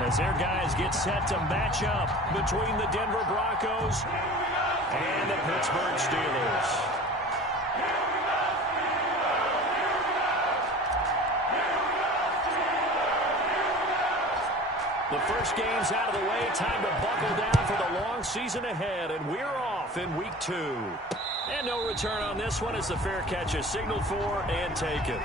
as their guys get set to match up between the Denver Broncos and the Pittsburgh Steelers. The first game's out of the way. Time to buckle down for the long season ahead, and we're off in week 2. And no return on this one as the fair catch is signaled for and taken.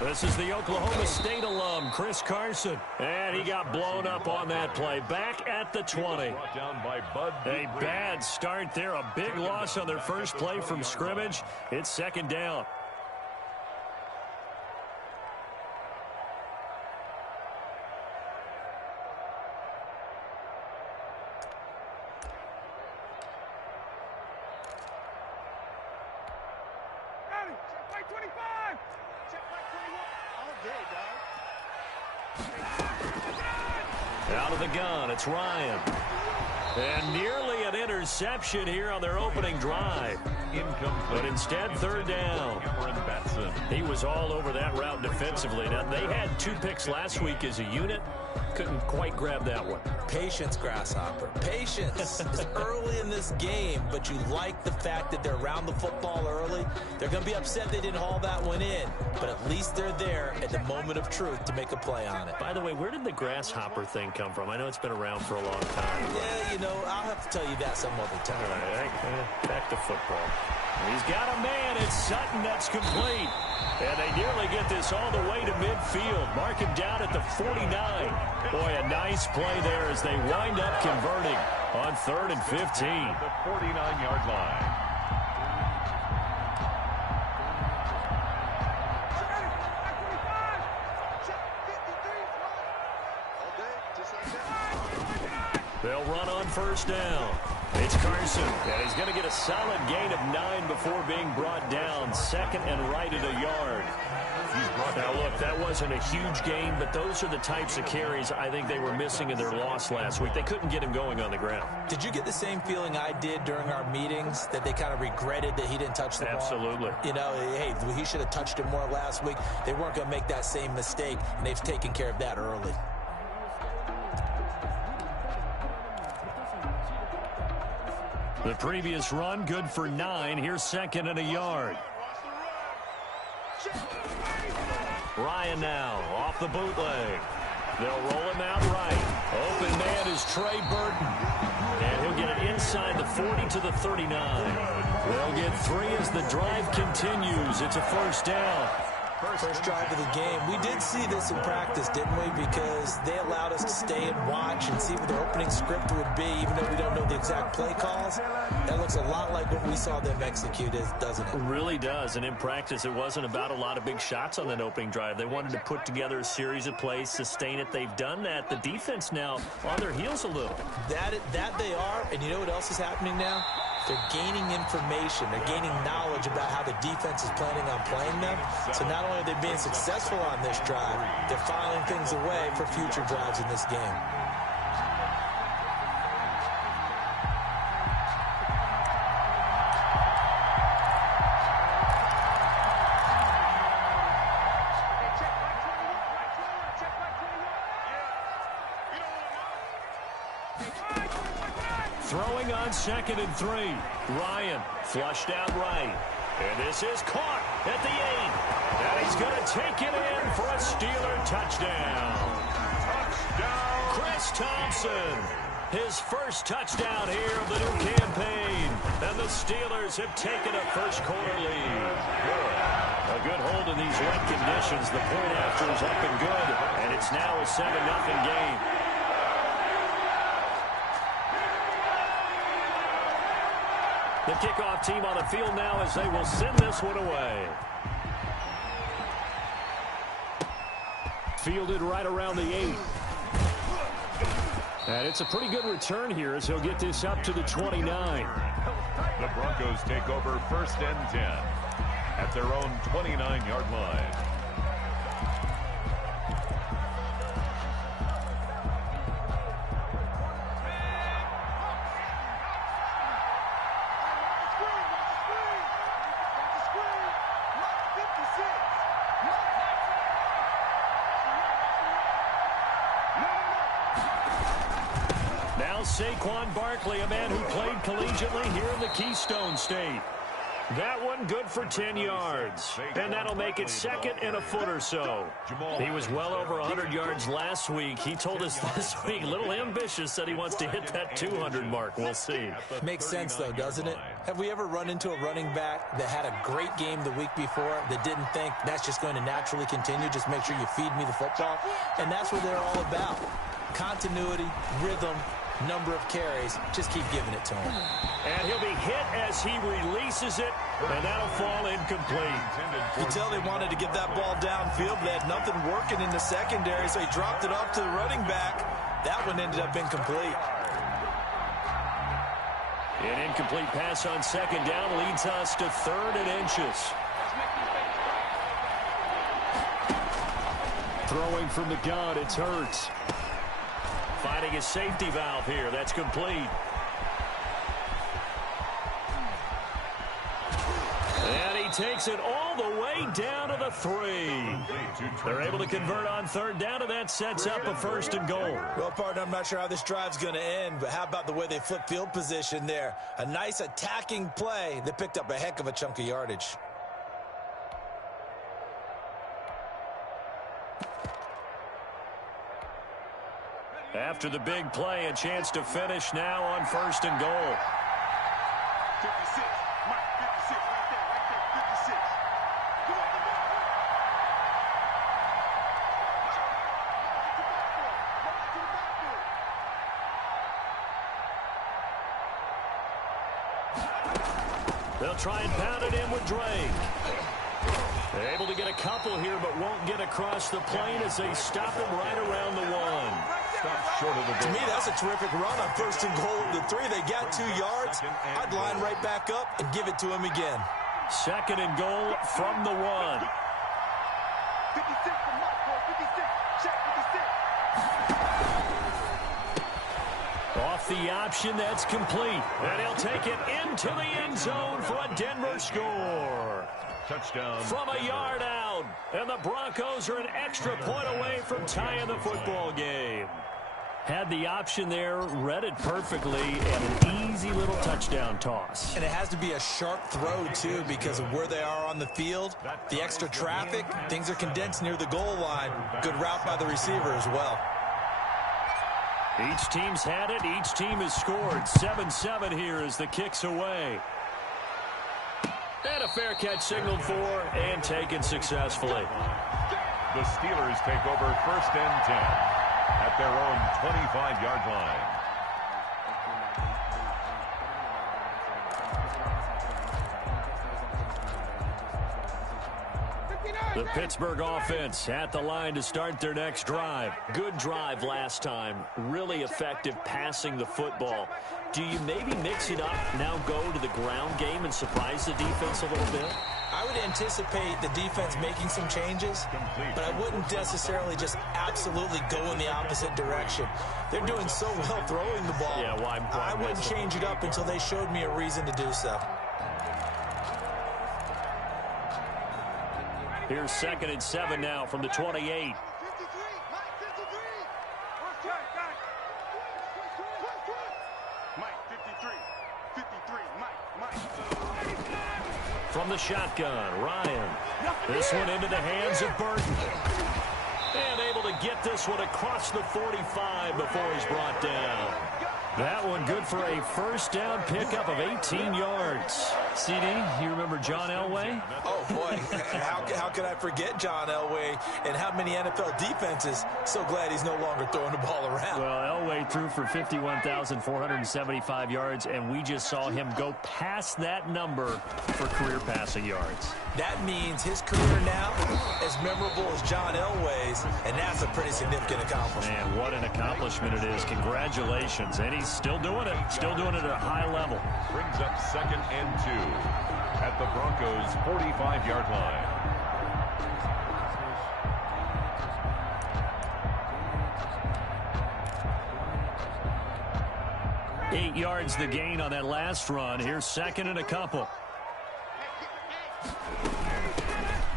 This is the Oklahoma State alum, Chris Carson. And he got blown up on that play. Back at the 20. A bad start there. A big loss on their first play from scrimmage. It's second down. Out of the gun, it's Ryan. And nearly an interception here on their opening drive. But instead, third down. He was all over that route defensively. Now, they had 2 picks last week as a unit. Couldn't quite grab that one. Patience, Grasshopper. Patience. It's early in this game, but you like the fact that they're around the football early. They're going to be upset they didn't haul that one in, but at least they're there at the moment of truth to make a play on it. By the way, where did the Grasshopper thing come from? I know it's been around for a long time. Yeah, you know, I'll have to tell you that some other time. All right, back to football. He's got a man. It's Sutton that's complete. And they nearly get this all the way to midfield. Mark him down at the 49. Boy, a nice play there as they wind up converting on 3rd and 15. The 49-yard line. They'll run on first down. It's Carson, and he's going to get a solid gain of 9 before being brought down. Second and right at a yard. Now, look, that wasn't a huge gain, but those are the types of carries I think they were missing in their loss last week. They couldn't get him going on the ground. Did you get the same feeling I did during our meetings, that they kind of regretted that he didn't touch the ball? Absolutely. You know, hey, he should have touched it more last week. They weren't going to make that same mistake, and they've taken care of that early. The previous run, good for 9. Here's second and a yard. Ryan now off the bootleg. They'll roll him out right. Open man is Trey Burton. And he'll get it inside the 40 to the 39. They'll get 3 as the drive continues. It's a first down. First drive of the game. We did see this in practice, didn't we? Because they allowed us to stay and watch and see what their opening script would be, even though we don't know the exact play calls. That looks a lot like what we saw them execute, doesn't it? It really does. And in practice, it wasn't about a lot of big shots on that opening drive. They wanted to put together a series of plays, sustain it. They've done that. The defense now on their heels a little. That they are. And you know what else is happening now? They're gaining information. They're gaining knowledge about how the defense is planning on playing them. So not only are they being successful on this drive, they're filing things away for future drives in this game. Throwing on 2nd and 3. Ryan flushed out right. And this is caught at the 8. And he's going to take it in for a Steeler touchdown. Touchdown! Chris Thompson. His first touchdown here of the new campaign. And the Steelers have taken a first-quarter lead. A good hold in these wet conditions. The point after is up and good. And it's now a 7-0 game. The kickoff team on the field now as they will send this one away. Fielded right around the 8. And it's a pretty good return here as he'll get this up to the 29. The Broncos take over 1st and 10 at their own 29-yard line. Saquon Barkley, a man who played collegiately here in the Keystone State. That one good for 10 yards. And that'll make it 2nd and a foot or so. He was well over 100 yards last week. He told us this week, a little ambitious, that he wants to hit that 200 mark. We'll see. Makes sense, though, doesn't it? Have we ever run into a running back that had a great game the week before that didn't think that's just going to naturally continue? Just make sure you feed me the football. And that's what they're all about. Continuity, rhythm, number of carries. Just keep giving it to him. And he'll be hit as he releases it, and that'll fall incomplete. You tell they wanted to get that ball downfield, but they had nothing working in the secondary, so he dropped it off to the running back. That one ended up incomplete. An incomplete pass on 2nd down leads us to 3rd and inches. Throwing from the gun, it's Hurts. Finding a safety valve here. That's complete. And he takes it all the way down to the 3. They're able to convert on 3rd down, and that sets up a 1st and goal. Well, partner, I'm not sure how this drive's going to end, but how about the way they flip field position there? A nice attacking play that picked up a heck of a chunk of yardage. After the big play, a chance to finish now on 1st and goal. 56. Mike, 56. Right there, 56. Come on, They'll try and pound it in with Drake. They're able to get a couple here, but won't get across the plane as they stop him right around the 1. Short of the to me, that's a terrific run on 1st and goal of the 3. They got 2 yards. I'd line right back up and give it to him again. 2nd and goal from the 1. 56 from Mike, 56. Check 56. Off the option, that's complete. And he'll take it into the end zone for a Denver score. touchdown. From a yard out. And the Broncos are an extra point away from tying the football game. Had the option there, read it perfectly, and an easy little touchdown toss. And it has to be a sharp throw, too, because of where they are on the field. The extra traffic, things are condensed near the goal line. Good route by the receiver as well. Each team's had it. Each team has scored. 7-7 here as the kick's away. And a fair catch signaled for and taken successfully. The Steelers take over 1st and 10 at their own 25-yard line. The Pittsburgh offense at the line to start their next drive. Good drive last time. Really effective passing the football. Do you maybe mix it up, now go to the ground game and surprise the defense a little bit? I would anticipate the defense making some changes, but I wouldn't necessarily just absolutely go in the opposite direction. They're doing so well throwing the ball. Yeah, why I wouldn't change it up until they showed me a reason to do so. Here's 2nd and 7 now from the 28. From the shotgun, Ryan. This one into the hands of Burton. And able to get this one across the 45 before he's brought down. That one good for a first down pickup of 18 yards. CD, you remember John Elway? Oh, boy. How could I might forget John Elway and how many NFL defenses. So glad he's no longer throwing the ball around. Well, Elway threw for 51,475 yards, and we just saw him go past that number for career passing yards. That means his career now as memorable as John Elway's, and that's a pretty significant accomplishment. Man, what an accomplishment it is. Congratulations. And he's still doing it. Still doing it at a high level. Brings up 2nd and 2 at the Broncos' 45-yard line. Eight yards the gain on that last run. Here's 2nd and a couple.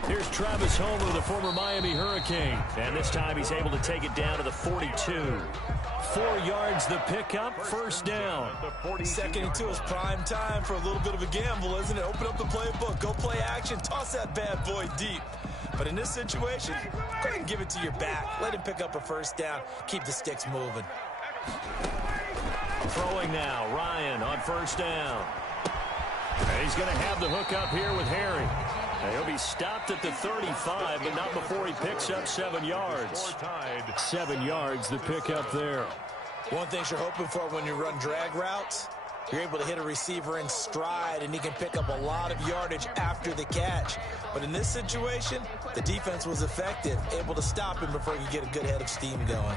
Here's Travis Homer, the former Miami Hurricane. And this time he's able to take it down to the 42. 4 yards the pickup, 1st down. 2nd and 2 is prime time for a little bit of a gamble, isn't it? Open up the playbook, go play action, toss that bad boy deep. But in this situation, go ahead and give it to your back. Let him pick up a 1st down. Keep the sticks moving. Throwing now, Ryan on 1st down. And he's going to have the hook up here with Harry. And he'll be stopped at the 35, but not before he picks up 7 yards. 7 yards the pickup there. One thing you're hoping for when you run drag routes, you're able to hit a receiver in stride, and he can pick up a lot of yardage after the catch. But in this situation, the defense was effective, able to stop him before he could get a good head of steam going.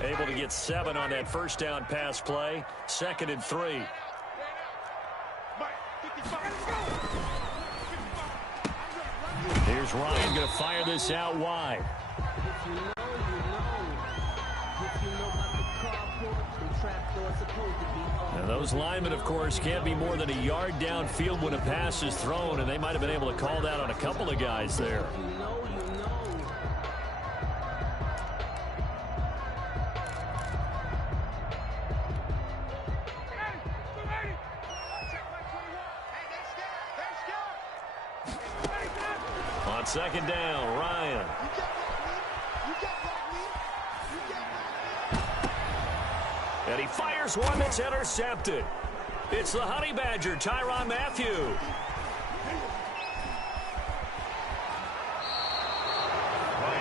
Able to get 7 on that 1st down pass play. 2nd and 3. Here's Ryan going to fire this out wide. Now those linemen, of course, can't be more than a yard downfield when a pass is thrown, and they might have been able to call that on a couple of guys there. On 2nd down, Ryan. And he fires one that's intercepted. It's the Honey Badger, Tyrann Mathieu.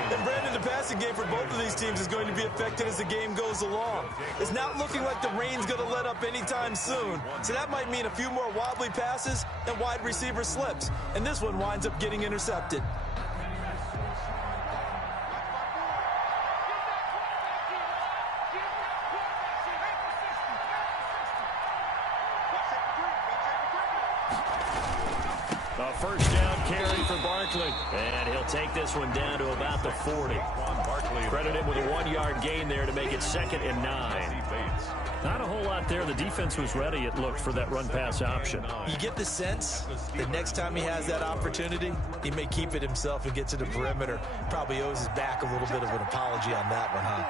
And Brandon, the passing game for both of these teams is going to be affected as the game goes along. It's not looking like the rain's going to let up anytime soon. So that might mean a few more wobbly passes and wide receiver slips. And this one winds up getting intercepted. A 1st down carry for Barkley. And he'll take this one down to about the 40. Credit him with a 1-yard gain there to make it 2nd and 9. Not a whole lot there. The defense was ready, it looked, for that run-pass option. You get the sense that next time he has that opportunity, he may keep it himself and get to the perimeter. Probably owes his back a little bit of an apology on that one, huh?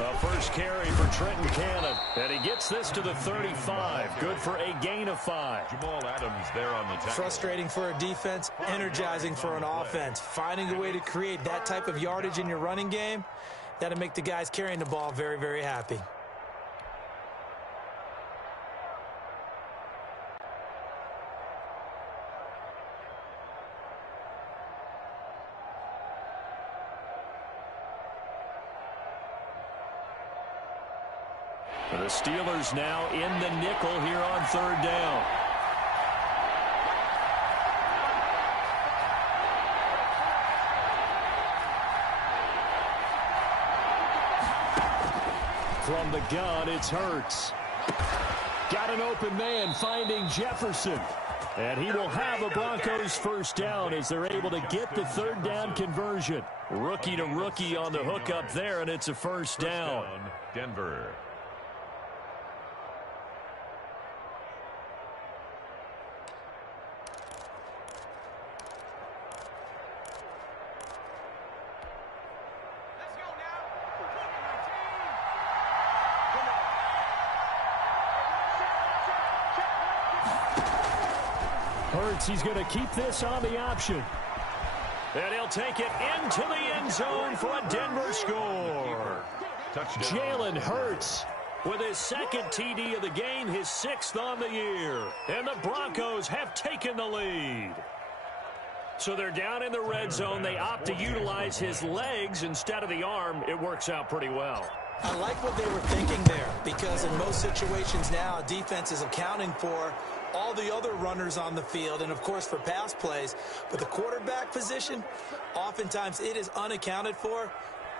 A 1st carry for Trenton Cannon. And he gets this to the 35. Good for a gain of 5. Jamal Adams there on the tackle. Frustrating for a defense, energizing for an offense. Finding a way to create that type of yardage in your running game, that'll make the guys carrying the ball very, very happy. The Steelers now in the nickel here on 3rd down. From the gun, it's Hurts. Got an open man finding Jefferson. And he will have a Broncos 1st down as they're able to get the 3rd down conversion. Rookie to rookie on the hookup there, and it's a 1st down. Denver. Hurts, he's going to keep this on the option. And he'll take it into the end zone for a Denver score. Jalen Hurts with his second TD of the game, his 6th on the year. And the Broncos have taken the lead. So they're down in the red zone. They opt to utilize his legs instead of the arm. It works out pretty well. I like what they were thinking there, because in most situations now, defense is accounting for all the other runners on the field and, of course, for pass plays. But the quarterback position, oftentimes it is unaccounted for.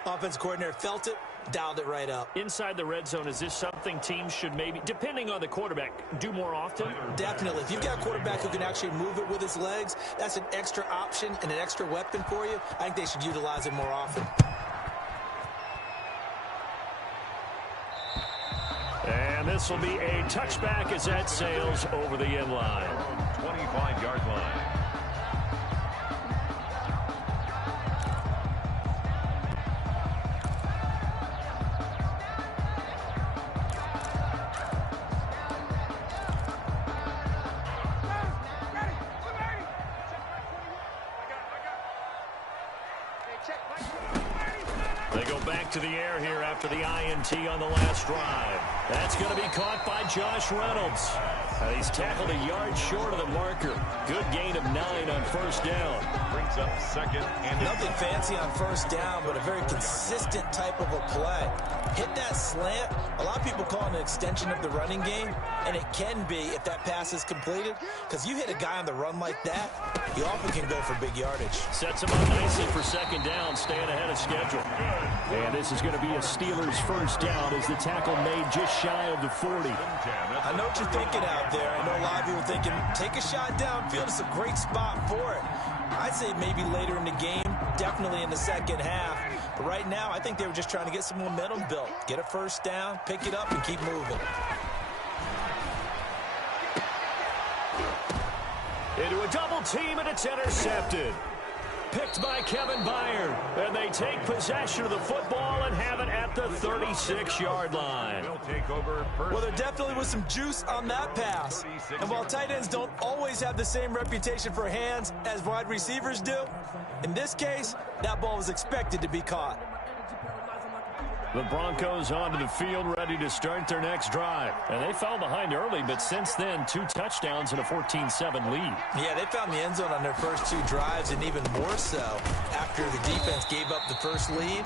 Offensive coordinator felt it, dialed it right up. Inside the red zone, is this something teams should maybe, depending on the quarterback, do more often? Definitely. If you've got a quarterback who can actually move it with his legs, that's an extra option and an extra weapon for you. I think they should utilize it more often. And this will be a touchback as that sails over the end line. 25-yard line. They go back to the air here after the INT on the last drive. That's going to be caught by Josh Reynolds. He's tackled a yard short of the marker. Good gain of 9 on first down. Brings up second. And nothing fancy on first down, but a very consistent type of a play. Hit that slant. A lot of people call it an extension of the running game, and it can be if that pass is completed, because you hit a guy on the run like that, you often can go for big yardage. Sets him up nicely for second down, staying ahead of schedule. And this is going to be a Steelers first down as the tackle made just shy of the 40. I know what you're thinking out there. I know a lot of you are thinking, take a shot downfield. It's a great spot for it. I'd say maybe later in the game, definitely in the second half. But right now, I think they were just trying to get some momentum built. Get a first down, pick it up, and keep moving. Into a double team, and it's intercepted. Picked by Kevin Byard. And they take possession of the football and have it at the 36-yard line. Well, there definitely was some juice on that pass. And while tight ends don't always have the same reputation for hands as wide receivers do, in this case, that ball was expected to be caught. The Broncos onto the field, ready to start their next drive. And they fell behind early, but since then, 2 touchdowns and a 14-7 lead. Yeah, they found the end zone on their first 2 drives, and even more so after the defense gave up the first lead.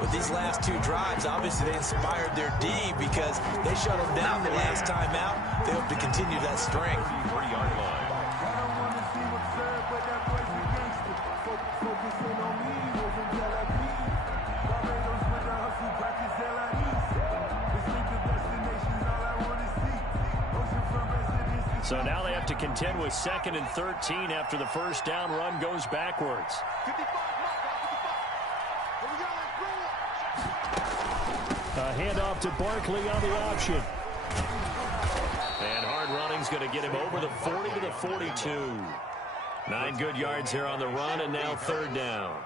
With these last 2 drives, obviously they inspired their D because they shut them down the last time out. They hope to continue that string. 3-yard line. So now they have to contend with 2nd and 13 after the first down run goes backwards. A handoff to Barkley on the option. And hard running's going to get him over the 40 to the 42. 9 good yards here on the run, and now 3rd down.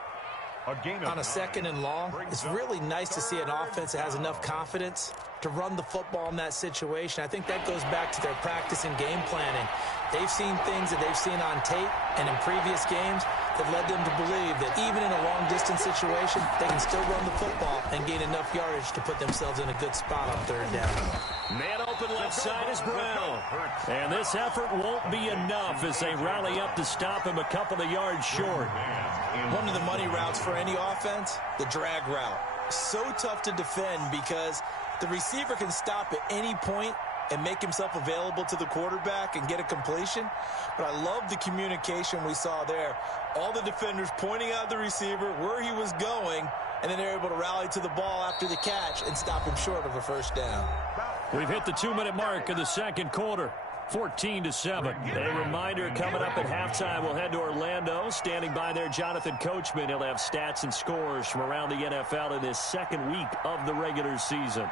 On a 2nd and long, it's really nice to see an offense that has enough confidence to run the football in that situation. I think that goes back to their practice and game planning. They've seen things that they've seen on tape and in previous games that led them to believe that even in a long-distance situation, they can still run the football and gain enough yardage to put themselves in a good spot on 3rd down. Man open left side is Brown. And this effort won't be enough as they rally up to stop him a couple of yards short. One of the money routes for any offense, the drag route. So tough to defend because the receiver can stop at any point and make himself available to the quarterback and get a completion. But I love the communication we saw there. All the defenders pointing out the receiver, where he was going, and then they're able to rally to the ball after the catch and stop him short of a first down. We've hit the 2-minute mark of the second quarter. 14-7. A reminder coming up at halftime. We'll head to Orlando. Standing by there, Jonathan Coachman. He'll have stats and scores from around the NFL in this second week of the regular season.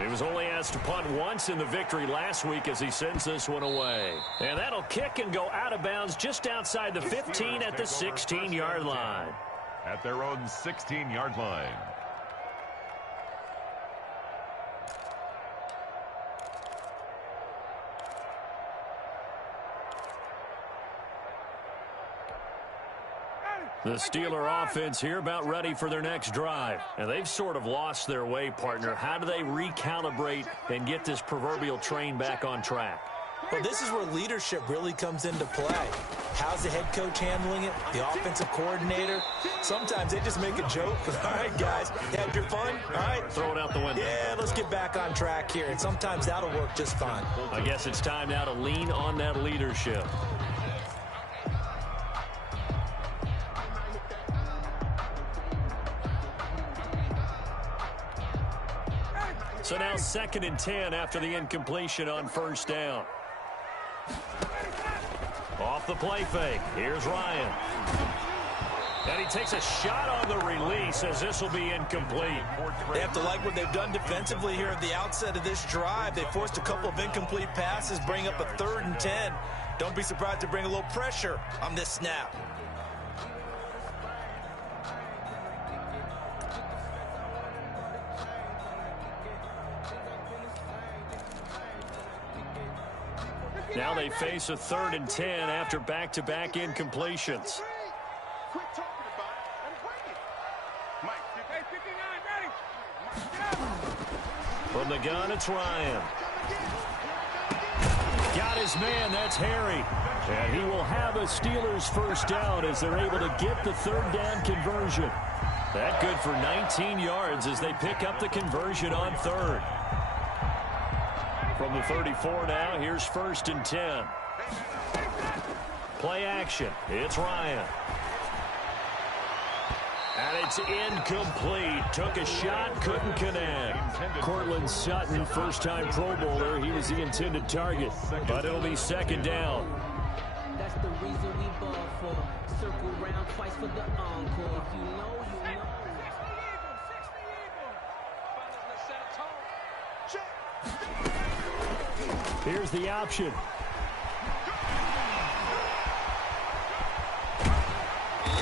He was only asked to punt once in the victory last week as he sends this one away. And that'll kick and go out of bounds just outside the 15 at the 16-yard line. At their own 16-yard line. The Steeler offense here about ready for their next drive. And they've sort of lost their way, partner. How do they recalibrate and get this proverbial train back on track? Well, this is where leadership really comes into play. How's the head coach handling it? The offensive coordinator? Sometimes they just make a joke. All right, guys, had your fun? All right. Throw it out the window. Yeah, let's get back on track here. And sometimes that'll work just fine. I guess it's time now to lean on that leadership. So now 2nd and 10 after the incompletion on first down. Off the play fake. Here's Ryan. And he takes a shot on the release as this will be incomplete. They have to like what they've done defensively here at the outset of this drive. They forced a couple of incomplete passes, bring up a 3rd and 10. Don't be surprised to bring a little pressure on this snap. Now they face a 3rd and 10 after back-to-back incompletions. Quit talking about it and bring it. Mike, 59, ready. From the gun, it's Ryan. Got his man, that's Harry. And he will have a Steelers first down as they're able to get the 3rd down conversion. That good for 19 yards as they pick up the conversion on 3rd. From the 34 now, here's 1st and 10. Play action. It's Ryan. And it's incomplete. Took a shot, couldn't connect. Cortland Sutton, first-time Pro Bowler. He was the intended target, but it'll be 2nd down. That's the reason we ball for. Circle round twice for the encore. If you know, you know. Here's the option.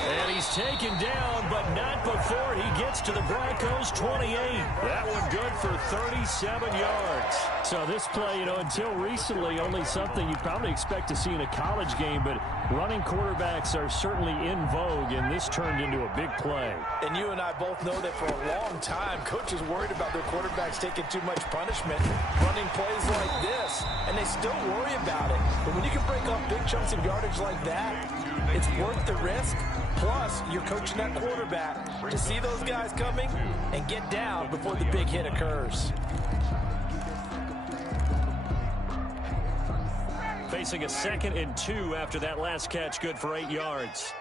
And he's taken down, but not before he gets to the Broncos' 28. That one good for 37 yards. So this play, you know, until recently, only something you probably expect to see in a college game, but running quarterbacks are certainly in vogue, and this turned into a big play. And you and I both know that for a long time, coaches worried about their quarterbacks taking too much punishment, running plays like this, and they still worry about it. But when you can break off big chunks of yardage like that, it's worth the risk. Plus, you're coaching that quarterback to see those guys coming and get down before the big hit occurs. Facing a 2nd and 2 after that last catch, good for 8 yards.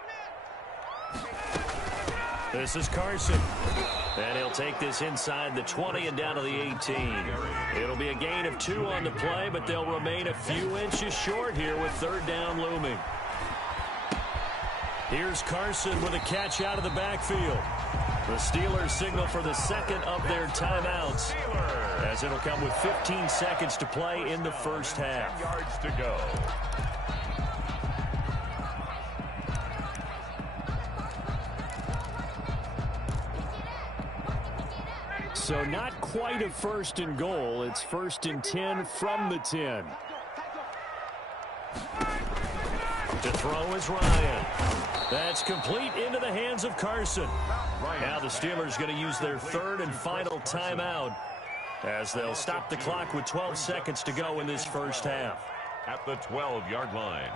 This is Carson. And he'll take this inside the 20 and down to the 18. It'll be a gain of 2 on the play, but they'll remain a few inches short here with 3rd down looming. Here's Carson with a catch out of the backfield. The Steelers signal for the 2nd of their timeouts, as it'll come with 15 seconds to play in the first half. Yards to go. So not quite a 1st and goal. It's 1st and 10 from the 10. To throw is Ryan. That's complete into the hands of Carson. Now the Steelers going to use their 3rd and final timeout as they'll stop the clock with 12 seconds to go in this first half. At the 12-yard line.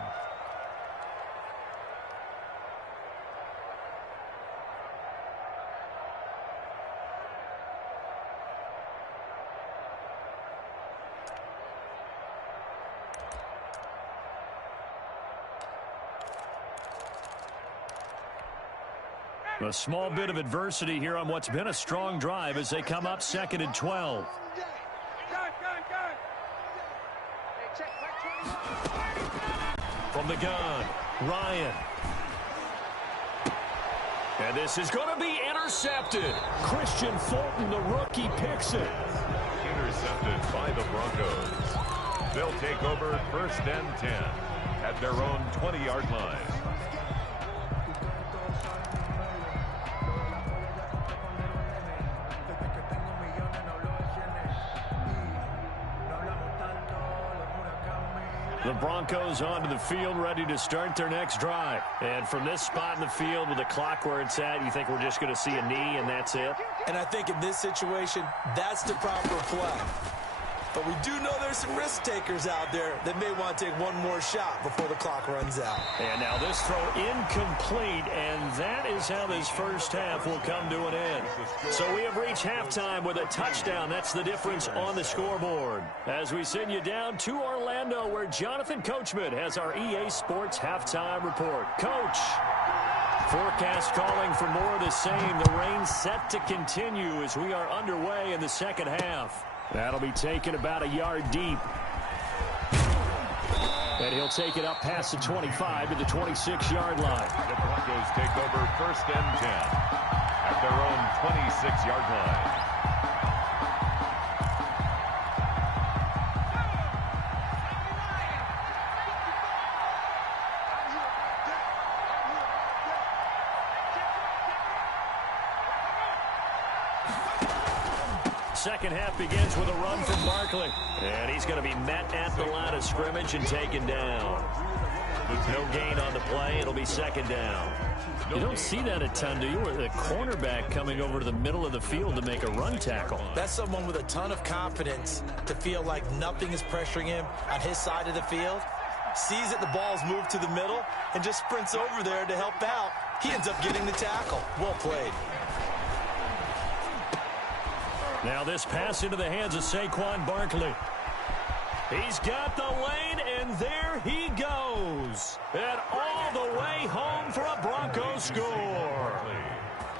A small bit of adversity here on what's been a strong drive as they come up 2nd and 12. From the gun, Ryan. And this is going to be intercepted. Christian Fulton, the rookie, picks it. Intercepted by the Broncos. They'll take over 1st and 10 at their own 20-yard line. The Broncos onto the field, ready to start their next drive. And from this spot in the field with the clock where it's at, you think we're just going to see a knee and that's it? And I think in this situation, that's the proper play. But we do know there's some risk takers out there that may want to take one more shot before the clock runs out. And now this throw incomplete, and that is how this first half will come to an end. So we have reached halftime with a touchdown. That's the difference on the scoreboard. As we send you down to Orlando, where Jonathan Coachman has our EA Sports halftime report. Coach. Forecast calling for more of the same. The rain set to continue as we are underway in the second half. That'll be taken about a yard deep. And he'll take it up past the 25 to the 26-yard line. The Broncos take over 1st and 10 at their own 26-yard line. Second half begins with a run from Barkley. And he's going to be met at the line of scrimmage and taken down. No gain on the play. It'll be second down. You don't see that a ton, do you? Or the cornerback coming over to the middle of the field to make a run tackle. That's someone with a ton of confidence to feel like nothing is pressuring him on his side of the field. Sees that the ball's moved to the middle and just sprints over there to help out. He ends up getting the tackle. Well played. Now this pass into the hands of Saquon Barkley. He's got the lane, and there he goes. And all the way home for a Broncos score.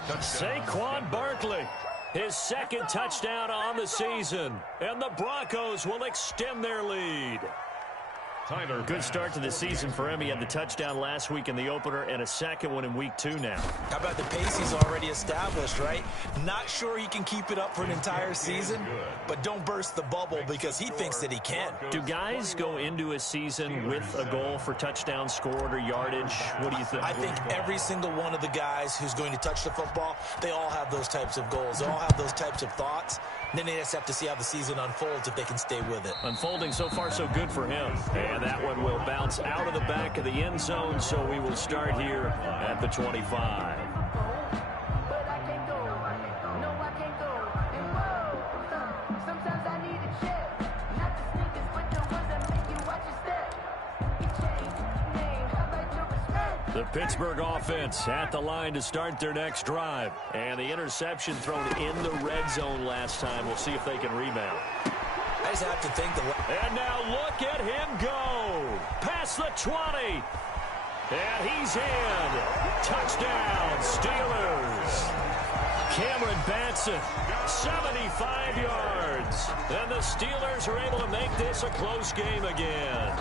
Saquon Barkley, his second touchdown on the season. And the Broncos will extend their lead. Good start to the season for him. He had the touchdown last week in the opener and a second one in week 2 now. How about the pace he's already established, right? Not sure he can keep it up for an entire season, but don't burst the bubble because he thinks that he can. Do guys go into a season with a goal for touchdown scored or yardage? What do you think? I think every single one of the guys who's going to touch the football, they all have those types of goals. They all have those types of thoughts. And then they just have to see how the season unfolds if they can stay with it. Unfolding so far so good for him. And that one will bounce out of the back of the end zone, so we will start here at the 25. The Pittsburgh offense at the line to start their next drive. And the interception thrown in the red zone last time. We'll see if they can rebound. I just have to think And now look at him go. Past the 20. And he's in. Touchdown, Steelers. Cameron Batson, 75 yards. And the Steelers are able to make this a close game again.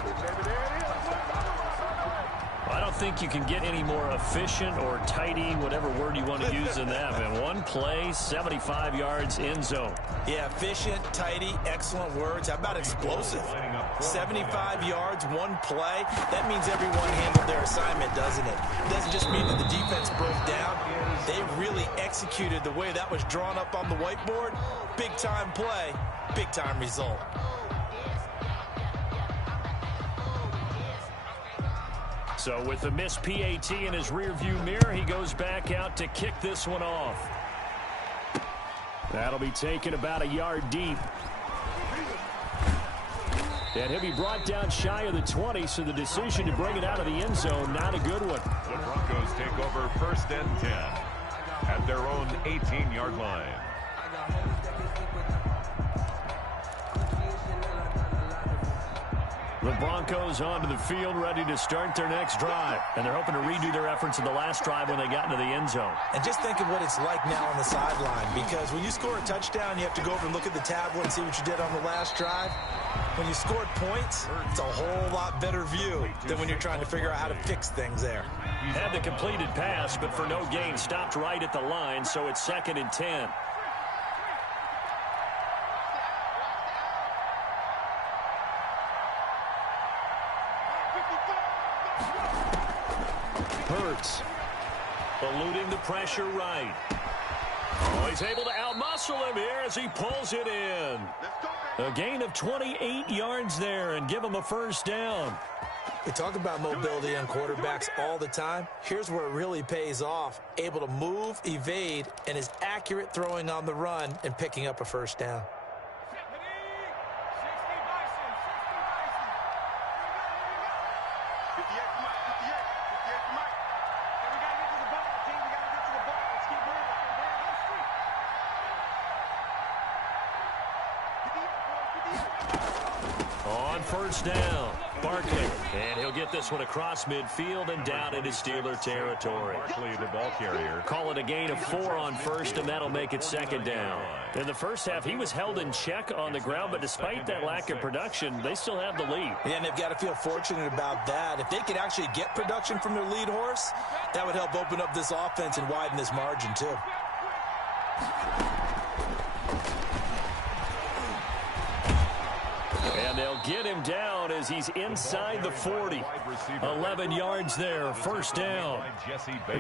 I don't think you can get any more efficient or tidy, whatever word you want to use in that. And one play, 75 yards, end zone. Yeah, efficient, tidy, excellent words. How about explosive? 75 yards, one play. That means everyone handled their assignment, doesn't it? It doesn't just mean that the defense broke down. They really executed the way that was drawn up on the whiteboard. Big-time play, big-time result. So with the missed PAT in his rearview mirror, he goes back out to kick this one off. That'll be taken about a yard deep. And he'll be brought down shy of the 20, so the decision to bring it out of the end zone, not a good one. The Broncos take over 1st and 10 at their own 18-yard line. The Broncos onto the field, ready to start their next drive. And they're hoping to redo their efforts in the last drive when they got into the end zone. And just think of what it's like now on the sideline, because when you score a touchdown, you have to go over and look at the tablet and see what you did on the last drive. When you scored points, it's a whole lot better view than when you're trying to figure out how to fix things there. Had the completed pass, but for no gain, stopped right at the line, so it's 2nd and 10. Hurts eluding the pressure right. Oh, he's able to outmuscle him here as he pulls it in. A gain of 28 yards there and give him a first down. We talk about mobility on quarterbacks all the time. Here's where it really pays off. Able to move, evade, and is accurate throwing on the run and picking up a first down. On first down, Barkley. And he'll get this one across midfield and down into Steeler territory. Barkley, the ball carrier. Call it a gain of 4 on first, and that'll make it second down. In the first half, he was held in check on the ground, but despite that lack of production, they still have the lead. Yeah, and they've got to feel fortunate about that. If they could actually get production from their lead horse, that would help open up this offense and widen this margin, too. And they'll get him down as he's inside the 40. 11 yards there, first down.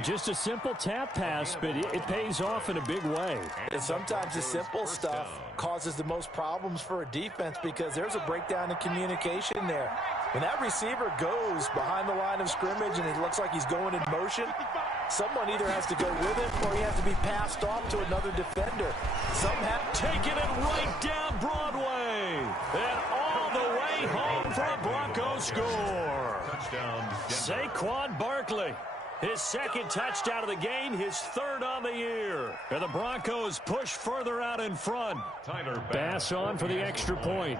Just a simple tap pass, but it pays off in a big way. And sometimes the simple stuff causes the most problems for a defense because there's a breakdown in communication there. When that receiver goes behind the line of scrimmage and it looks like he's going in motion, someone either has to go with him or he has to be passed off to another defender. Taking it right down Broadway. And all the way home for a Broncos score. Touchdown. Saquon Barkley. His second touchdown of the game, his third on the year. And the Broncos push further out in front. Bass on for the extra point.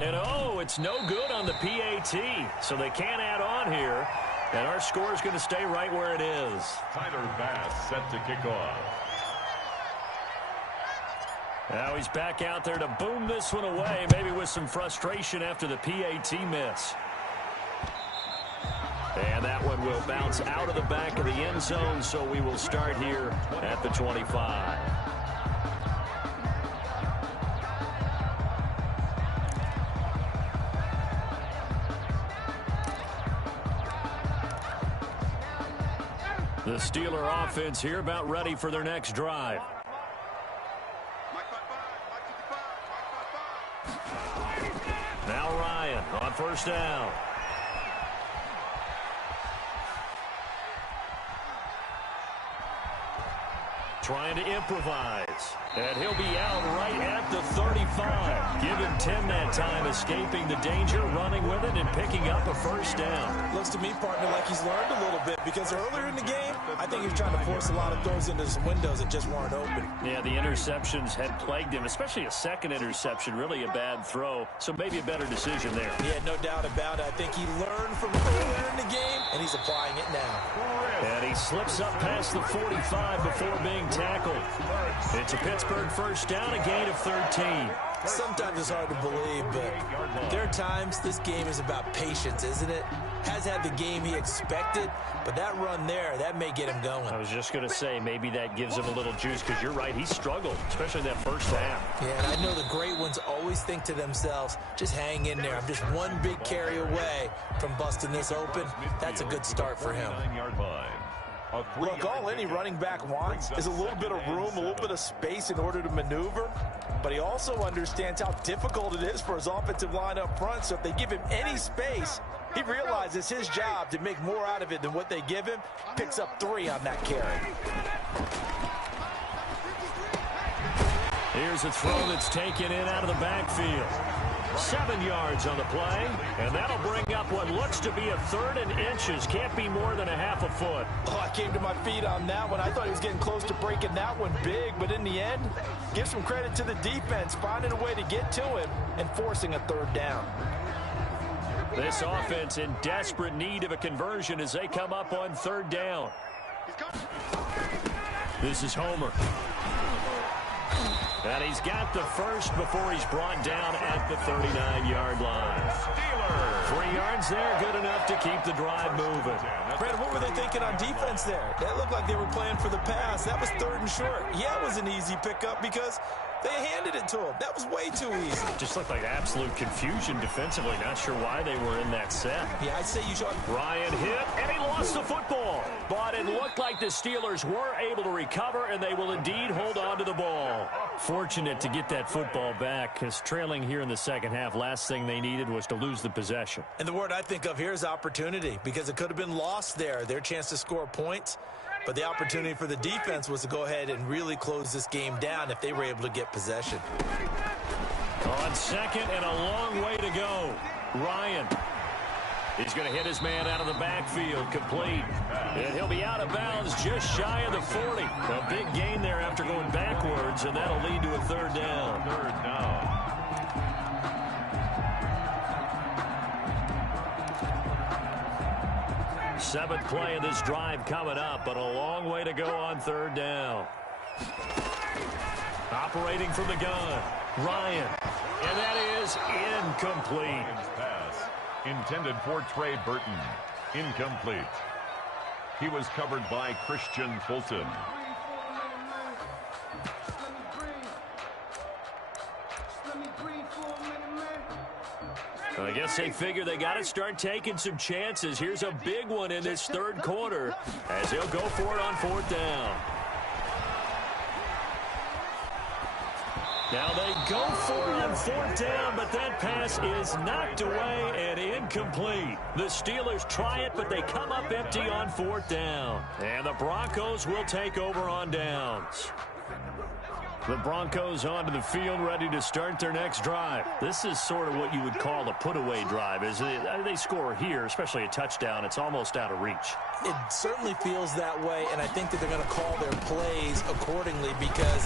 And oh, it's no good on the PAT, so they can't add on here. And our score is going to stay right where it is. Tyler Bass set to kick off. Now he's back out there to boom this one away, maybe with some frustration after the PAT miss. And that one will bounce out of the back of the end zone, so we will start here at the 25. The Steeler offense here about ready for their next drive. Now Ryan on first down. Trying to improvise. And he'll be out right at the 35. Give him 10 that time, escaping the danger, running with it, and picking up a first down. Looks to me, partner, like he's learned a little bit because earlier in the game, I think he was trying to force a lot of throws into some windows that just weren't open. Yeah, the interceptions had plagued him, especially a second interception, really a bad throw, so maybe a better decision there. Yeah, no doubt about it. I think he learned from earlier in the game, and he's applying it now. And he slips up past the 45 before being tackled. It's a Pittsburgh first down, a gain of 13. Sometimes it's hard to believe, but there are times this game is about patience, isn't it? Has had the game he expected, but that run there, that may get him going. I was just going to say, maybe that gives him a little juice, because you're right, he struggled, especially in that first half. Yeah, and I know the great ones always think to themselves, just hang in there. I'm just one big carry away from busting this open. That's a good start for him. Look, all any running back wants is a little bit of room, a little bit of space in order to maneuver, but he also understands how difficult it is for his offensive line up front, so if they give him any space, he realizes his job to make more out of it than what they give him, picks up 3 on that carry. Here's a throw that's taken in out of the backfield. 7 yards on the play, and that'll bring up what looks to be a 3rd and inches. Can't be more than a half a foot. Oh, I came to my feet on that one. I thought he was getting close to breaking that one big, but in the end, give some credit to the defense, finding a way to get to him and forcing a 3rd down. This offense in desperate need of a conversion as they come up on 3rd down. This is Homer. And he's got the first before he's brought down at the 39-yard line. Steelers. 3 yards there, good enough to keep the drive moving. Brad, what were they thinking on defense there? That looked like they were playing for the pass. That was 3rd and short. Yeah, it was an easy pickup because They handed it to him. That was way too easy. Just looked like absolute confusion defensively. Not sure why they were in that set. Yeah, I'd say you should. Ryan hit, and he lost the football. But it looked like the Steelers were able to recover, and they will indeed hold on to the ball. Fortunate to get that football back, because trailing here in the second half, last thing they needed was to lose the possession. And the word I think of here is opportunity, because it could have been lost there. Their chance to score points. But the opportunity for the defense was to go ahead and really close this game down if they were able to get possession. On second and a long way to go. Ryan. He's going to hit his man out of the backfield, complete. And he'll be out of bounds just shy of the 40. A big gain there after going backwards, and that'll lead to a third down. Third down. Seventh play of this drive coming up, but a long way to go on third down. Operating from the gun, Ryan. And that is incomplete. Pass intended for Trey Burton. Incomplete. He was covered by Christian Fulton. I guess they figure they got to start taking some chances. Here's a big one in this third quarter as he'll go for it on fourth down. Now they go for it on fourth down, but that pass is knocked away and incomplete. The Steelers try it, but they come up empty on fourth down. And the Broncos will take over on downs. The Broncos onto the field, ready to start their next drive. This is sort of what you would call a put-away drive. They score here, especially a touchdown. It's almost out of reach. It certainly feels that way, and I think that they're going to call their plays accordingly, because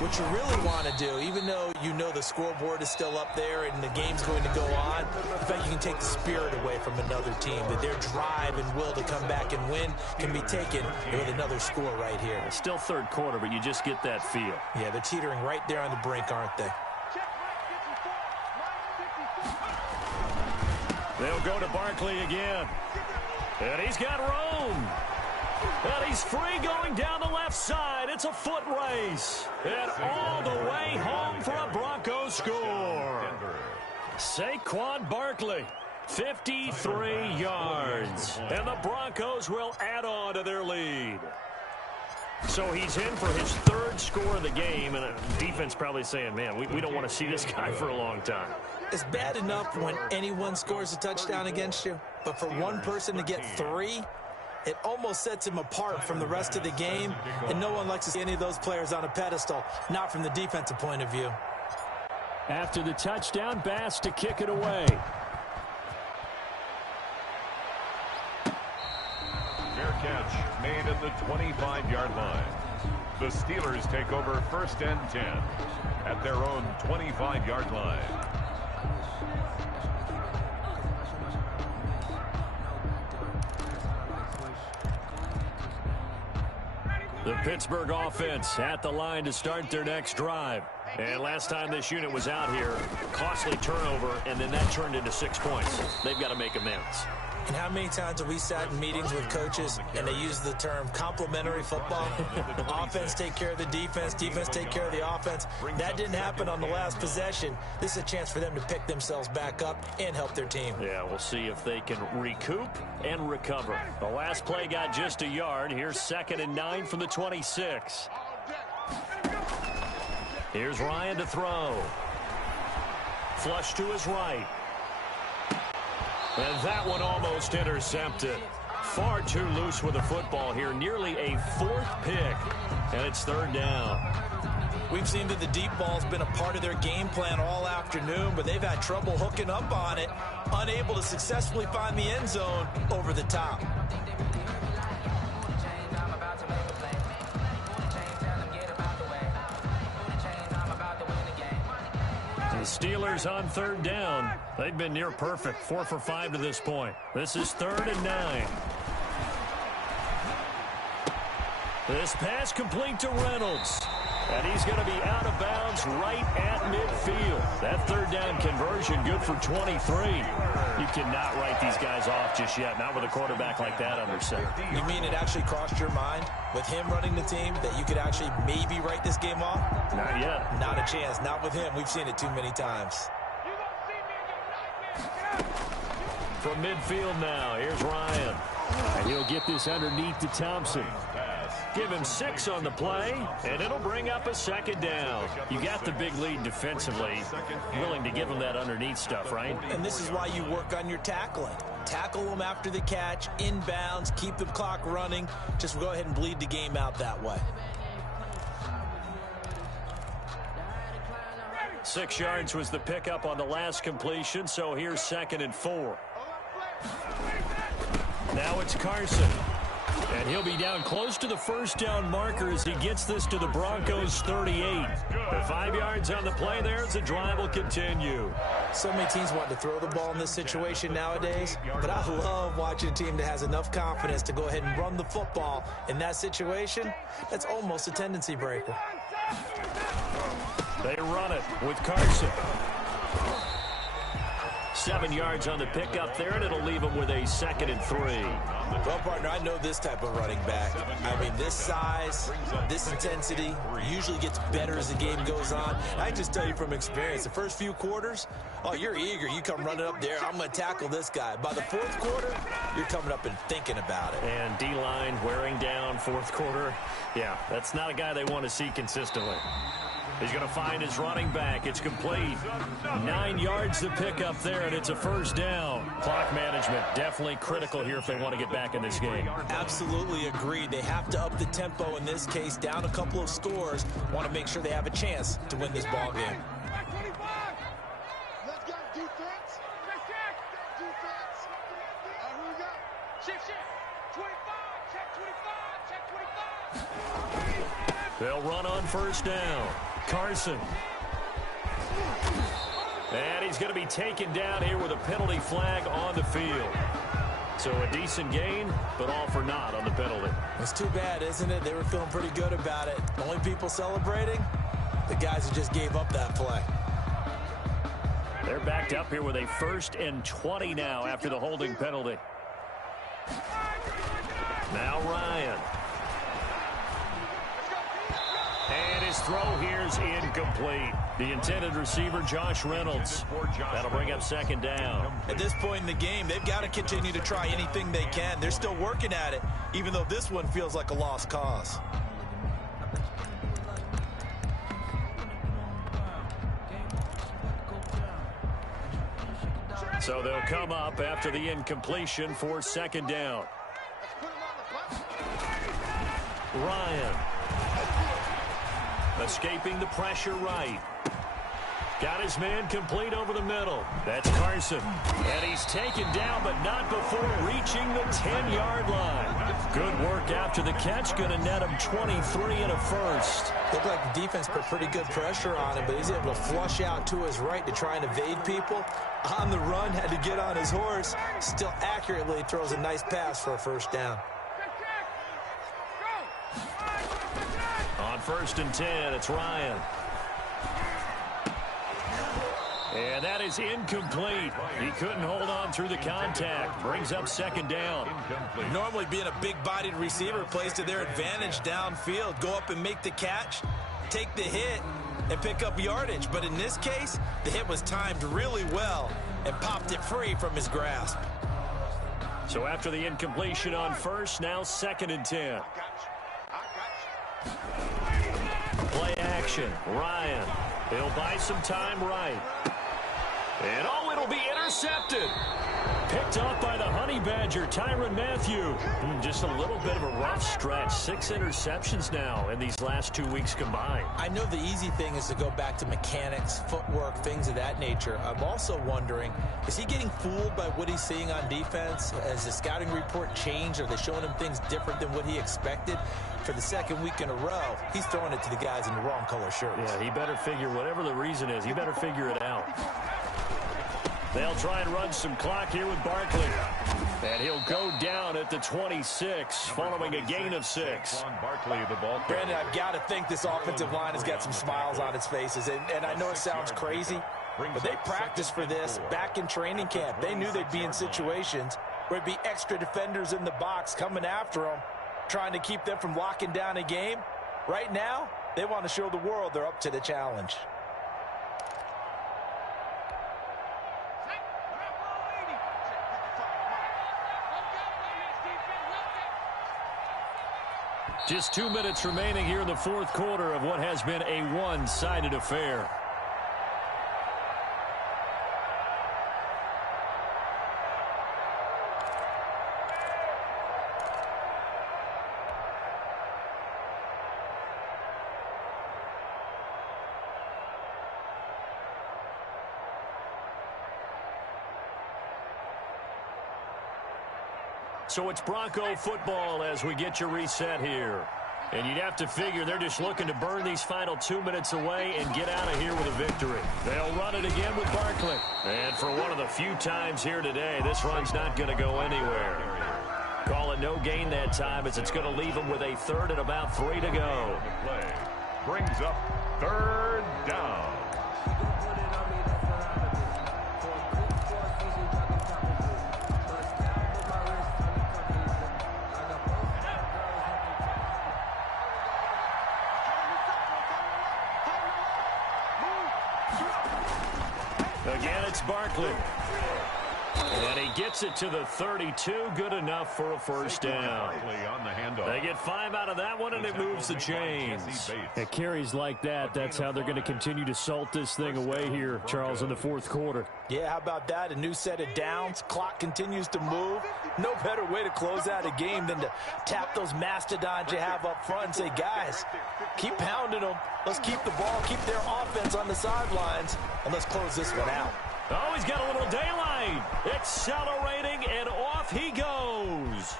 what you really want to do, even though you know the scoreboard is still up there and the game's going to go on, in fact, you can take the spirit away from another team, that their drive and will to come back and win can be taken with another score right here. It's still third quarter, but you just get that feel. Yeah, they're teetering right there on the brink, aren't they? They'll go to Barkley again. And he's got room. And he's free going down the left side. It's a foot race. And all the way home for a Broncos score. Saquon Barkley, 53 yards. And the Broncos will add on to their lead. So he's in for his third score of the game. And the defense probably saying, man, we don't want to see this guy for a long time. It's bad enough when anyone scores a touchdown against you. But for one person to get three, it almost sets him apart from the rest of the game, and no one likes to see any of those players on a pedestal, not from the defensive point of view. After the touchdown, Bass to kick it away. Fair catch made at the 25-yard line. The Steelers take over first and 10 at their own 25-yard line. The Pittsburgh offense at the line to start their next drive. And last time this unit was out here, costly turnover, and then that turned into 6 points. They've got to make amends. And how many times have we sat in meetings with coaches and they use the term complementary football? Offense take care of the defense, defense take care of the offense. That didn't happen on the last possession. This is a chance for them to pick themselves back up and help their team. Yeah, we'll see if they can recoup and recover. The last play got just a yard. Here's 2nd and 9 from the 26. Here's Ryan to throw. Flush to his right. And that one almost intercepted. Far too loose with the football here. Nearly a 4th pick. And it's 3rd down. We've seen that the deep ball's been a part of their game plan all afternoon, but they've had trouble hooking up on it. Unable to successfully find the end zone over the top. The Steelers on 3rd down. They've been near perfect. 4 for 5 to this point. This is 3rd and 9. This pass complete to Reynolds. And he's going to be out of bounds right at midfield. That third down conversion good for 23. You cannot write these guys off just yet, not with a quarterback like that under center. You mean it actually crossed your mind with him running the team that you could actually maybe write this game off? Not yet. Not a chance. Not with him. We've seen it too many times. From midfield now, here's Ryan. And he'll get this underneath to Thompson. Give him 6 on the play, and it'll bring up a second down. You got the big lead defensively. Willing to give him that underneath stuff, right? And this is why you work on your tackling. Tackle them after the catch, inbounds, keep the clock running. Just go ahead and bleed the game out that way. 6 yards was the pickup on the last completion, so here's 2nd and 4. Now it's Carson. And he'll be down close to the first down marker as he gets this to the Broncos 38. The 5 yards on the play there as the drive will continue. So many teams want to throw the ball in this situation nowadays, but I love watching a team that has enough confidence to go ahead and run the football. In that situation, that's almost a tendency breaker. They run it with Carson. 7 yards on the pickup there, and it'll leave him with a 2nd and 3. Well, partner, I know this type of running back. I mean, this size, this intensity usually gets better as the game goes on. I just tell you from experience, the first few quarters, oh, you're eager. You come running up there, I'm going to tackle this guy. By the 4th quarter, you're coming up and thinking about it. And D-line wearing down 4th quarter. Yeah, that's not a guy they want to see consistently. He's going to find his running back. It's complete. 9 yards to pick up there, and it's a first down. Clock management definitely critical here if they want to get back in this game. Absolutely agreed. They have to up the tempo in this case, down a couple of scores. Want to make sure they have a chance to win this ball game. Let's go defense. Defense. Here we go. Shift. 25. Check 25. They'll run on first down. Carson. And he's going to be taken down here with a penalty flag on the field. So a decent gain, but all for naught on the penalty. It's too bad, isn't it? They were feeling pretty good about it. The only people celebrating, the guys who just gave up that play. They're backed up here with a 1st and 20 now after the holding penalty. Now Ryan. And his throw here is incomplete. The intended receiver, Josh Reynolds. That'll bring up 2nd down. At this point in the game, they've got to continue to try anything they can. They're still working at it, even though this one feels like a lost cause. So they'll come up after the incompletion for 2nd down. Ryan. Escaping the pressure right. Got his man complete over the middle. That's Carson. And he's taken down, but not before reaching the 10-yard line. Good work after the catch. Going to net him 23 and a first. Looked like the defense put pretty good pressure on him, but he's able to flush out to his right to try and evade people. On the run, had to get on his horse. Still accurately throws a nice pass for a first down. On 1st and 10, it's Ryan. And that is incomplete. He couldn't hold on through the contact. Brings up 2nd down. Normally being a big-bodied receiver plays to their advantage downfield. Go up and make the catch, take the hit, and pick up yardage. But in this case, the hit was timed really well and popped it free from his grasp. So after the incompletion on 1st, now 2nd and 10. Play action. Ryan. He'll buy some time right. And oh, it'll be intercepted. Picked off by the Honey Badger, Tyrann Mathieu. Just a little bit of a rough stretch. 6 interceptions now in these last 2 weeks combined. I know the easy thing is to go back to mechanics, footwork, things of that nature. I'm also wondering, is he getting fooled by what he's seeing on defense? Has the scouting report changed? Are they showing him things different than what he expected? For the 2nd week in a row, he's throwing it to the guys in the wrong color shirts. Yeah, he better figure, whatever the reason is, he better figure it out. They'll try and run some clock here with Barkley. And he'll go down at the 26 following a gain of 6. Barkley, the ball. Brandon, I've got to think this offensive line has got some smiles on its faces. And I know it sounds crazy, but they practiced for this back in training camp. They knew they'd be in situations where it'd be extra defenders in the box coming after them, trying to keep them from locking down a game. Right now, they want to show the world they're up to the challenge. Just 2 minutes remaining here in the fourth quarter of what has been a one-sided affair. So it's Bronco football as we get you reset here. And you'd have to figure they're just looking to burn these final 2 minutes away and get out of here with a victory. They'll run it again with Barkley. And for one of the few times here today, this run's not going to go anywhere. Call it no gain that time as it's going to leave them with a third and about 3 to go. The play brings up third down. Again, it's Barkley. And he gets it to the 32. Good enough for a first down. They get 5 out of that one, and it moves the chains. At carries like that, that's how they're going to continue to salt this thing away here, Charles, in the fourth quarter. Yeah, how about that? A new set of downs. Clock continues to move. No better way to close out a game than to tap those mastodons you have up front and say, guys, keep pounding them. Let's keep the ball, keep their offense on the sidelines, and let's close this one out. Oh, he's got a little daylight. Accelerating, and off he goes.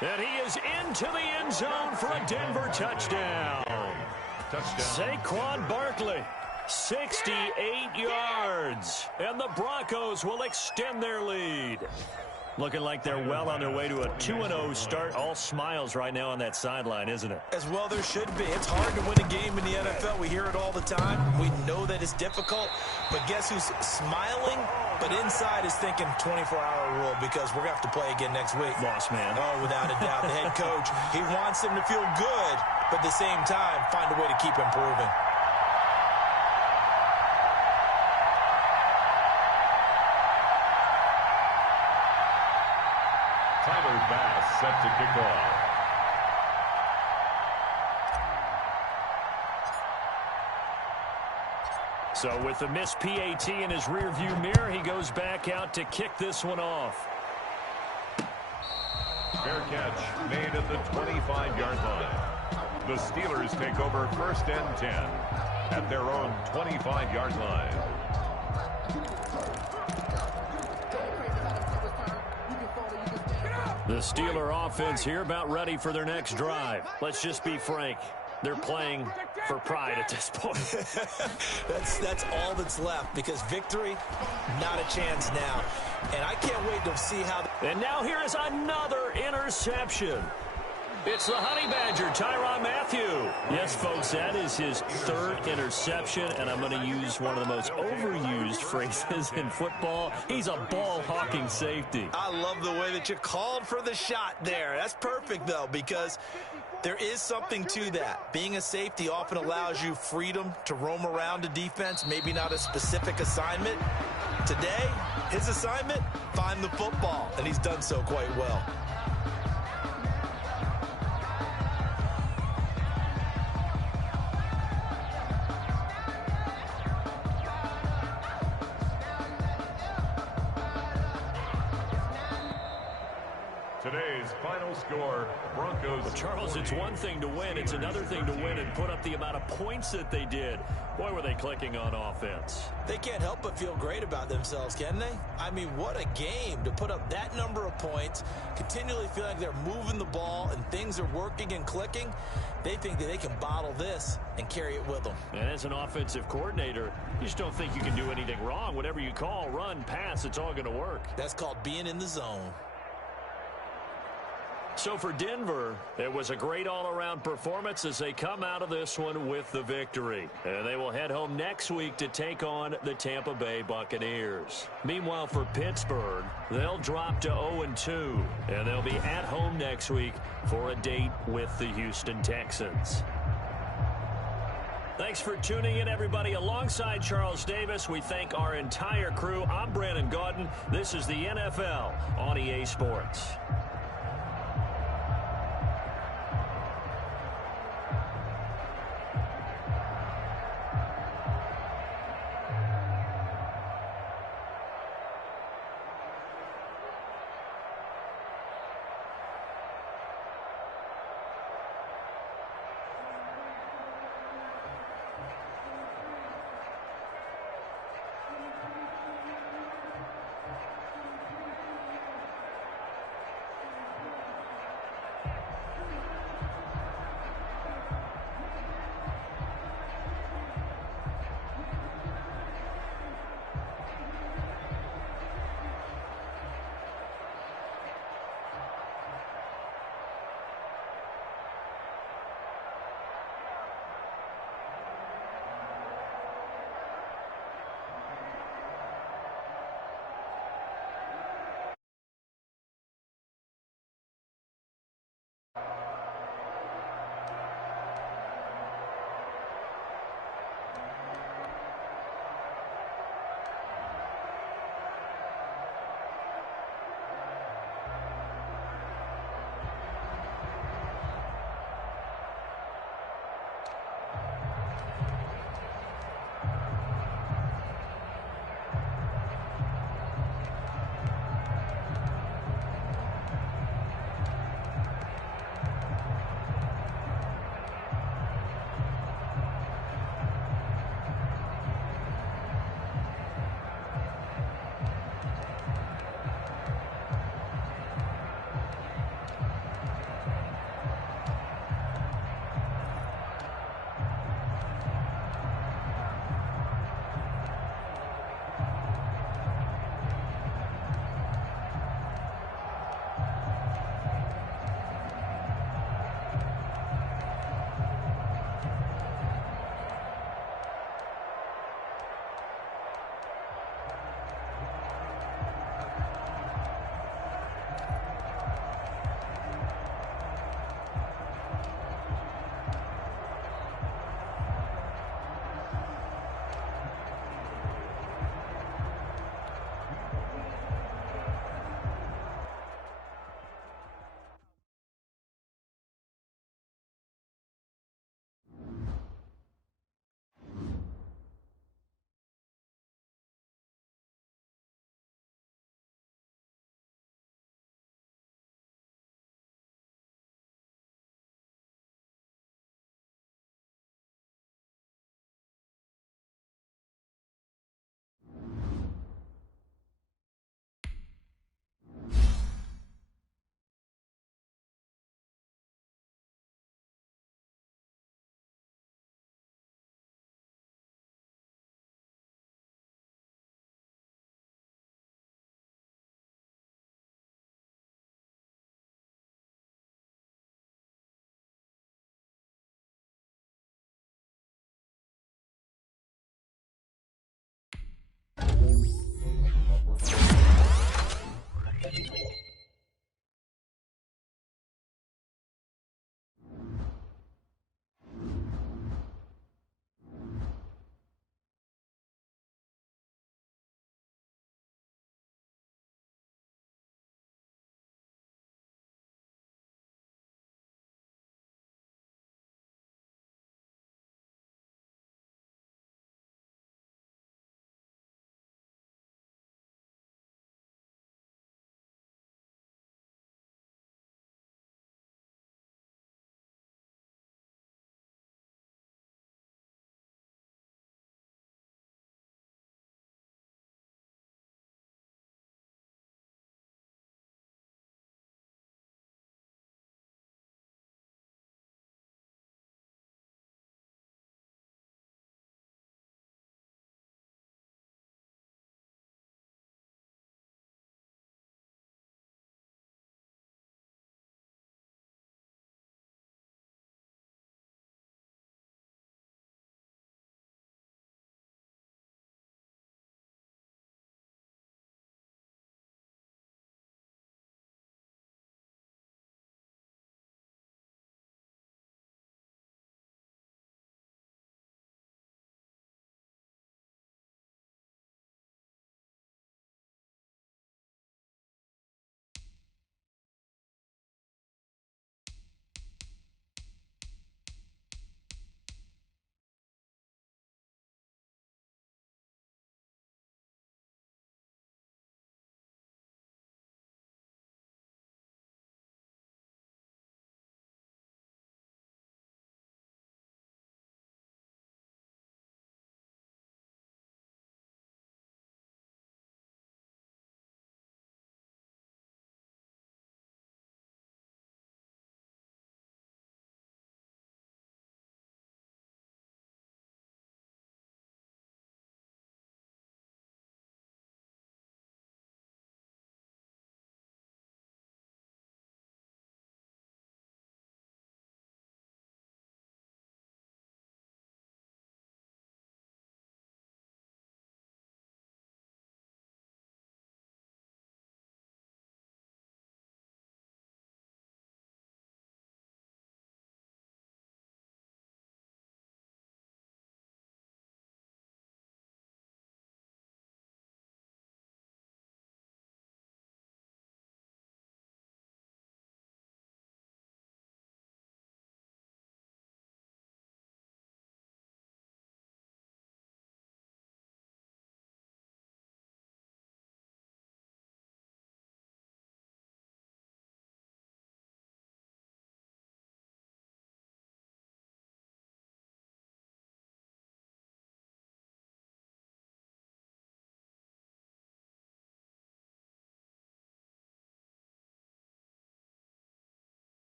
And he is into the end zone for a Denver touchdown. Saquon Barkley, 68 yards. And the Broncos will extend their lead. Looking like they're well on their way to a 2-0 start. All smiles right now on that sideline, isn't it? As well there should be. It's hard to win a game in the NFL. We hear it all the time. We know that it's difficult. But guess who's smiling? But inside is thinking 24-hour rule because we're going to have to play again next week. Lost man. Oh, without a doubt. The head coach, he wants them to feel good, but at the same time, find a way to keep improving. Bass set to kick off. So with the missed PAT in his rearview mirror, he goes back out to kick this one off. Fair catch made at the 25-yard line. The Steelers take over first and 10 at their own 25-yard line. The Steeler offense here about ready for their next drive. Let's just be frank. They're playing for pride at this point. That's all that's left because victory, not a chance now. And I can't wait to see how. And now here is another interception. It's the Honey Badger, Tyrann Mathieu. Yes, folks, that is his third interception, and I'm going to use one of the most overused phrases in football. He's a ball-hawking safety. I love the way that you called for the shot there. That's perfect, though, because there is something to that. Being a safety often allows you freedom to roam around a defense, maybe not a specific assignment. Today, his assignment, find the football, and he's done so quite well. To today's final score, Broncos. Well, Charles, 40, it's one thing to win. It's another thing to win and put up the amount of points that they did. Boy, were they clicking on offense. They can't help but feel great about themselves, can they? I mean, what a game to put up that number of points, continually feel like they're moving the ball and things are working and clicking. They think that they can bottle this and carry it with them. And as an offensive coordinator, you just don't think you can do anything wrong. Whatever you call, run, pass, it's all going to work. That's called being in the zone. So for Denver, it was a great all-around performance as they come out of this one with the victory. And they will head home next week to take on the Tampa Bay Buccaneers. Meanwhile, for Pittsburgh, they'll drop to 0-2, and they'll be at home next week for a date with the Houston Texans. Thanks for tuning in, everybody. Alongside Charles Davis, we thank our entire crew. I'm Brandon Gaudin. This is the NFL on EA Sports.